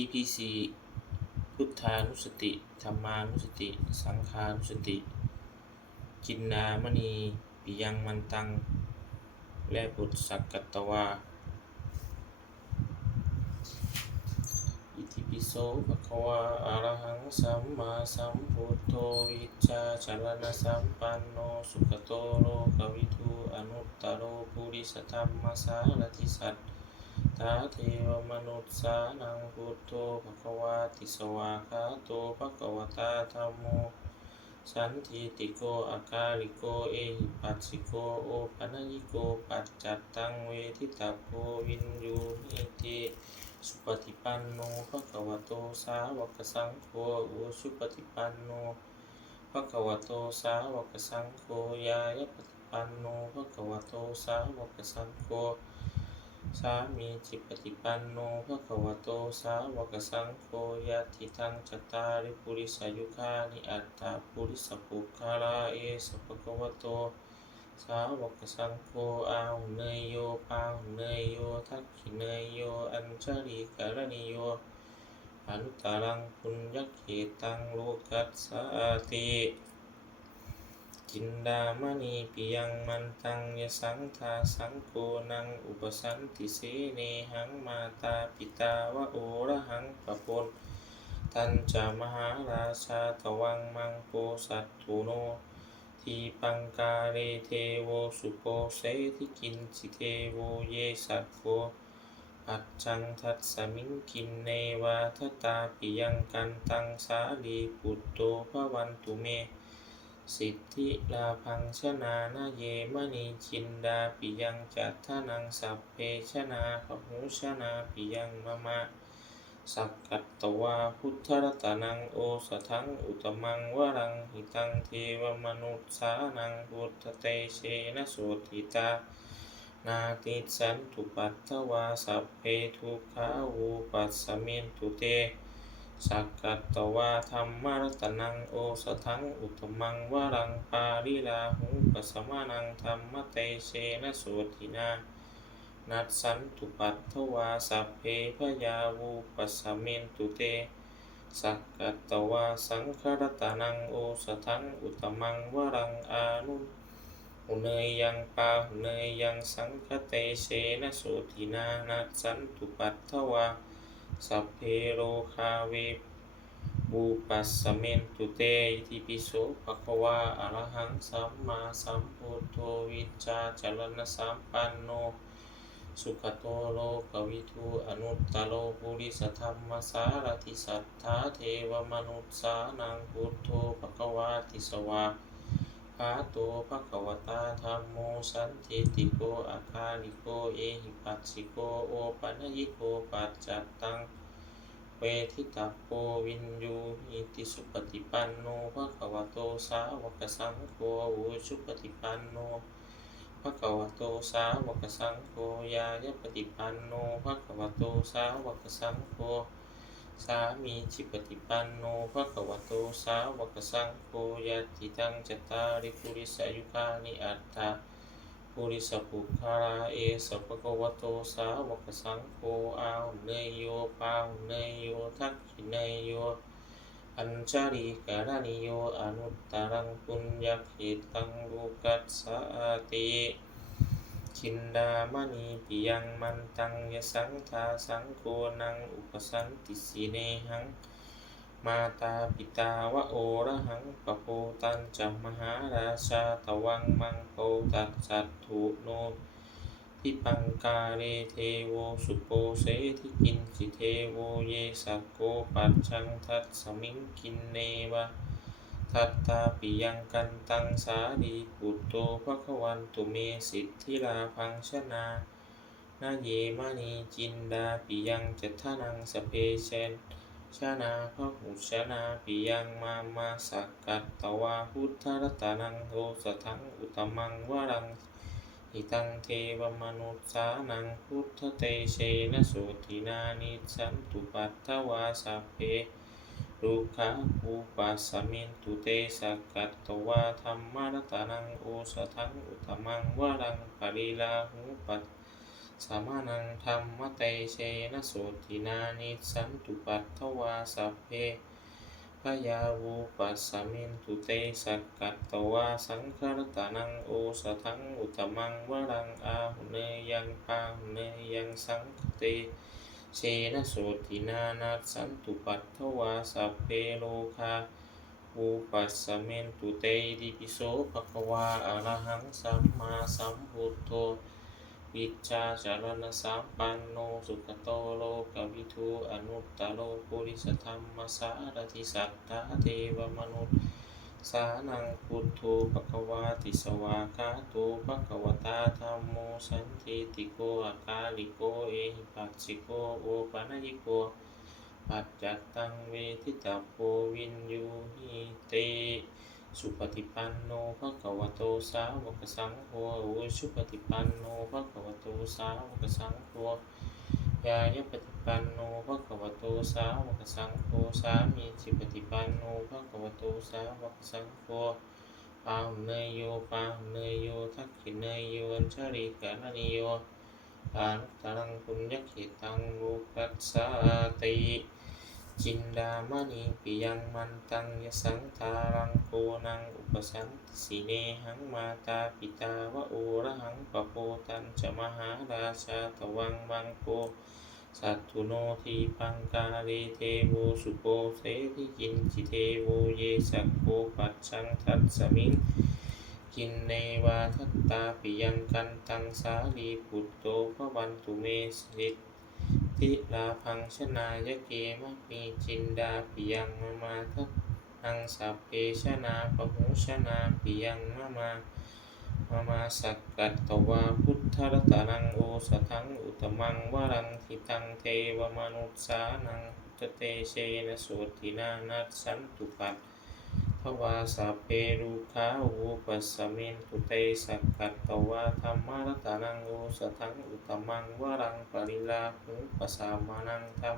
EP สี่พุทธานุสติ ธรรมานุสติ สังฆานุสติจินนามณีปิยังมันตัง และบุตรสักกัตวา อิติปิโสภะคะวาอะระหังสัมมาสัมพุทโธวิชชาจารณสัมปันโน สุขโตโลกวิทูอนุตตโรปุริสธรรมสารติสัต ตาเทวมนุษย์สานังพุทโธภควาติสวาคาโตภควตาธัมโม สันทิติโกอากาลิโกเอหิปัสสิโกโอปัญญิโกปัจจัตตังเวทิตาโพวินยูหิติสุปฏิปันโนภะควโตสาวกสังโฆอุสุปฏิปันโนภะควโตสาวกสังโฆยายปฏิปันโนภะควโตสาวกสังโฆ สามีจิปฏิปันโนภะคะวะโตสาวกสังโฆยะทิทังจตาริปุริสายุคานิอัตตาปุริสปุคาราเอสภะคะวะโตสาวกสังโฆอาหุเนยโยปาหุเนยโยทักขิเนยโยอัญชลีกรณิโยอนุตตรังปุญญเขตังโลกัสสาติ จินดามณีปิยังมันตังยสังทาสังโฆนังอุปสันติเสเนหังมาตาปิตาวะโอระหังปะปนทันจามหาราชาตวังมังโปสัตถุโน ทีปังกาเรเทโวสุโปเสทิกินจิเทโวเยสัตโกปัจจังทัสสมิงกินเนวาทตาปิยังกันตังสาลีปุตโตภวันตุเม สิทธิลาพังชนานาเยมณีจินดาปิยังจัตถานังสัพเพชนาพหูชนาปิยังมะมะ สักกัตตวาพุทธรัตนังโอสถังอุตมังวรังหิตังเทวมนุษสานังพุทธเตเชนะโสติตา นาติสันตุปัตถวาสัพเพทุกขาวูปัสสมินตุเต สักกัตตวาธรรมรัตนังโอสถังอุตมังวรังปาริลาหุปัสมานังธรรมเตเชนะโสตินา นัสสันตุปัตถวาสัพเพพยาวูปัสสมินตุเต สักกัตตวาสังขรตนังโอสถังอุตมังวรังอานุหุเนยยังปาหุเนยยังสังคเตเชนะโสตินา นัสสันตุปัตถวา สัพเพโรคาเวบูปัสสมินตุเตอิปิโสภะคะวาอะระหังสัมมาสัมพุทโธวิชชาจรณะสัมปันโน สุขโตโลกวิทูอนุตตโลปุริสธรรมสารติสัทธาเทวมนุษสานังพุทโธภควาติสวา คาโตภควตาธรรมโมสันติติโกอาคาลิโกเอหิปัสสิโกโอปัญญิโกปัจจัตตังเวทิตาโพวินยูหิติสุปฏิปันโนภควโตสาวกสังโฆอุชุปฏิปันโนภะคะวโตสาวกสังโฆยายปฏิปันโนภะคะวโตสาวกสังโฆ สามีจิปฏิปันโนภะคะวะโตสาวกสังโฆยะติตังจตาริปุริสายุคานิอัตตาปุริสปุคาราเอสะภะคะวะโตสาวกสังโฆอาหุเนยโยปาหุเนยโยทักขิเนยโยอัญชลีการณิโยอนุตตรังปุญญเขตังโลกัสสาติ ชินดามณีปิยังมันตังยสังทาสังโฆนังอุปสันติสีเนหัง มาตาปิตาวะโอระหังปะโพตันจัมมหาราชาตวังมังโปตัสสัตถุโนทิปังกาเรเทโวสุโปเสทิกินจิเทโวเยสักโกปัจชังทัสสมิงกินเนวะ ทัตตาปิยังกันตังสาดีปุตโตภควันตุเมสิทธิลาพังชนานาเยมณีจินดาปิยังจัตถานังสเพเชนชนาพระหุชนาปิยังมามาสักกัตตวาพุทธรัตนังโอสถังอุตมังวรังอิตังเทวมนุษสานังพุทธเตเชนะโสตินานิสันตุปัตถวาสัพเพ รุขาภูปัสสมินตุเตสักกัตตวาธรรมรัตนังโอสถังอุตมังวรังปริลาหุปัสสามานังธรรมเตเชนะโสตินานิสันตุปัตถวาสัพเพพยาวูปัสสมินตุเตสักกัตตวาสังคารตานังโอสทังอุตตมังวรังอาหุเนยังปาหุเนยังสังคเต เชนะโสตินานัสันตุปัตถวาสัพเพโลคาวูปัสสเมนตุเตดิปิโสภะควาอะระหังสัมมาสัมพุทโธวิชชาจารณสัมปันโนสุขโตโลกวิทูอนุตตโลปุริสธรรมสารติสัทธาเทวมนุษย์ สานังพุทโธภควาติสวากาโตภควตาธรรมโมสันติติโกอากาลิโกเอหิปัสสิโกโอปัญญิโกปัจจัตตังเวทิตาโพวินยูหิเต สุปฏิปันโนภควโตสาวกสังโฆสุปฏิปันโนภควโตสาวกสังโฆยายปฏิ ปันโนภะคะวะโตสาวกสังโฆสามีจิปฏิปันโนภะคะวะโตสาวกสังโฆปาหุเนยโยปาหุเนยโยทักขิเนยโยอัญชริกะระนิโยปานุตตรังปุญญเขตังรูปัสสาติจินดามณีปิยังมันตังยสังทารังโกนังอุปสันติสีเนหังมาตาปิตาวะโอระหังปะโพตันจะมหาราชาตวังบังโก สัตถุโนทีปังกาเลเทโวสุโกเสทิกินจิเทโวเยสักโกปัจชังทัสสมิงกินเนวาทัตตาปิยังกันตังสาลีปุตโตพระวันตุเมสิทธิลาพังชนายเกมะมีจินดาปิยังมะมาทัตังสัพเพชนาปะหูชนาปิยังมะมา มามาสักกัตตวาพุทธรัตนังโอสทังอุตมังวรังทิตังเทวมนุษสานังพุทธเตเชนะโสตินานัสสันตุปัตทวาสัพเพรูขาวูปัสสมินตุเตสักกัตตวาธรรมรัตนังโอสทังอุตมังวรังปริลาภุปสามานังธรรม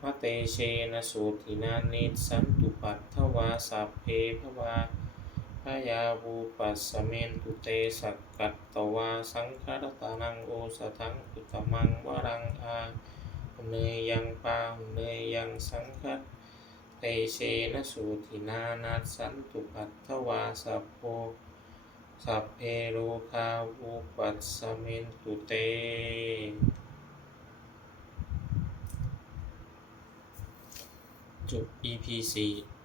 มะเตเชนะสุทินานิสันตุปัตถวาสัพเพภวา พยาวูปัสเมนตุเตสักกัตตวาสังคารตานังโอสทังอุตมังวรังอาเนยยังปาเนยยังสังคัตเตเชนะสุทินานัสสันตุปัตถวาสัพโพสัพเพโลคาวูปัสสเมนตุเตจบ EP 4